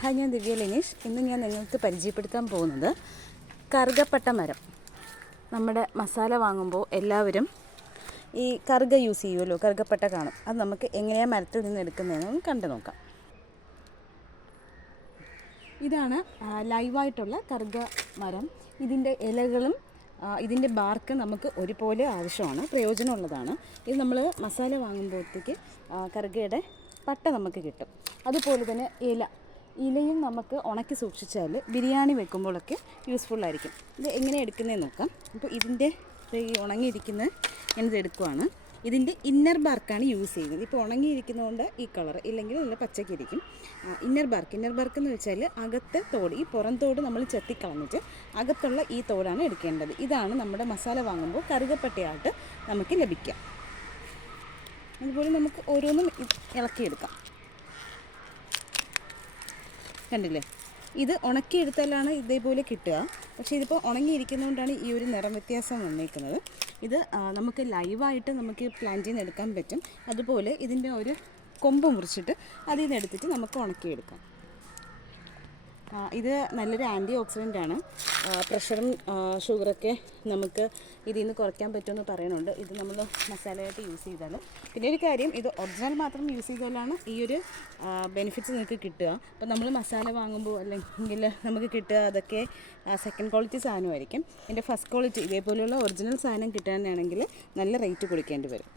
Hi ഞാൻ ദിവ്യ ലിനീഷ്. ഇന്ന് ഞാൻ നിങ്ങൾക്ക് പരിചയപ്പെടുത്താൻ പോകുന്നത് കറുകപ്പട്ട മരം. നമ്മുടെ മസാല വാങ്ങുമ്പോൾ എല്ലാവരും ഈ കറുക യൂസ് ചെയ്യുമല്ലോ? കറുകപ്പട്ട കാണും. അത് നമുക്ക് എങ്ങനെയാണ് മരത്തിൽ നിന്ന് എടുക്കുന്നതെന്ന് കണ്ടു നോക്കാം. ഇതാണ് ലൈവായിട്ടുള്ള കറുക മരം. ഇതിന്റെ ഇലകളും ഇതിന്റെ ബാർക്ക് നമുക്ക് ഒരുപോലെ ആവശ്യമാണ് പ്രയോജനമുള്ളതാണ്. ഇത് നമ്മൾ മസാല വാങ്ങുമ്പോഴത്തേക്ക് കറുകയുടെ പട്ട നമുക്ക് കിട്ടും. അതുപോലെ തന്നെ ഇല. ഇലയും നമുക്ക് ഉണക്കി സൂക്ഷിച്ചാൽ ബിരിയാണി വെക്കുമ്പോഴൊക്കെ യൂസ്ഫുൾ ആയിരിക്കും. ഇത് എങ്ങനെ എടുക്കുന്നതെന്ന് നോക്കാം. അപ്പോൾ ഇതിന്റെ ഈ ഉണങ്ങിയിരിക്കുന്ന ഞാനിത് എടുക്കുവാണ്. ഇതിന്റെ ഇന്നർ ബാർക്കാണ് യൂസ് ചെയ്യുന്നത്. ഇപ്പോൾ ഉണങ്ങിയിരിക്കുന്നതുകൊണ്ട് ഈ കളർ ഇല്ലെങ്കിൽ നല്ല പച്ചക്കിരിക്കും ഇന്നർ ബാർക്ക് ഇന്നർ ബാർക്ക് എന്ന് വെച്ചാൽ അകത്തെ തോട് ഈ പുറം തോട് നമ്മൾ ചെത്തിക്കളഞ്ഞിട്ട് അകത്തുള്ള ഈ തോടാണ് എടുക്കേണ്ടത്. ഇതാണ് നമ്മുടെ മസാല വാങ്ങുമ്പോൾ കറുകപ്പട്ടയായിട്ട് നമുക്ക് ലഭിക്കുക. അതുപോലെ നമുക്ക് ഓരോന്നും ഇളക്കിയെടുക്കാം. കണ്ടില്ലേ? ഇത് ഉണക്കിയെടുത്താലാണ് ഇതേപോലെ കിട്ടുക. പക്ഷേ ഇതിപ്പോൾ ഉണങ്ങിയിരിക്കുന്നതുകൊണ്ടാണ് ഈ ഒരു നിറം വ്യത്യാസം വന്നേക്കുന്നത്. ഇത് നമുക്ക് ലൈവായിട്ട് നമുക്ക് പ്ലാന്റ് ചെയ്ത് എടുക്കാൻ പറ്റും. അതുപോലെ ഇതിന്റെ ഒരു കൊമ്പ് മുറിച്ചിട്ട് അതിൽ നിന്ന് എടുത്തിട്ട് നമുക്ക് ഉണക്കിയെടുക്കാം. ഇത് നല്ലൊരു ആന്റി ഓക്സിഡന്റ് ആണ് പ്രഷറും ഷുഗറൊക്കെ നമുക്ക് ഇതിൽ നിന്ന് കുറയ്ക്കാൻ പറ്റുമെന്ന് പറയുന്നുണ്ട്. ഇത് നമ്മൾ മസാലയായിട്ട് യൂസ് ചെയ്താൽ പിന്നെ ഒരു കാര്യം ഇത് ഒറിജിനൽ മാത്രം യൂസ് ചെയ്താലാണ് ഈ ഒരു ബെനിഫിറ്റ്സ് നിങ്ങൾക്ക് കിട്ടുക. അപ്പോൾ നമ്മൾ മസാല വാങ്ങുമ്പോൾ അല്ലെങ്കിൽ നമുക്ക് കിട്ടുക അതൊക്കെ സെക്കൻഡ് ക്വാളിറ്റി സാധനമായിരിക്കും. എന്റെ ഫസ്റ്റ് ക്വാളിറ്റി ഇതേപോലെയുള്ള ഒറിജിനൽ സാധനം കിട്ടാനാണെങ്കിൽ നല്ല റേറ്റ് കൊടുക്കേണ്ടി വരും.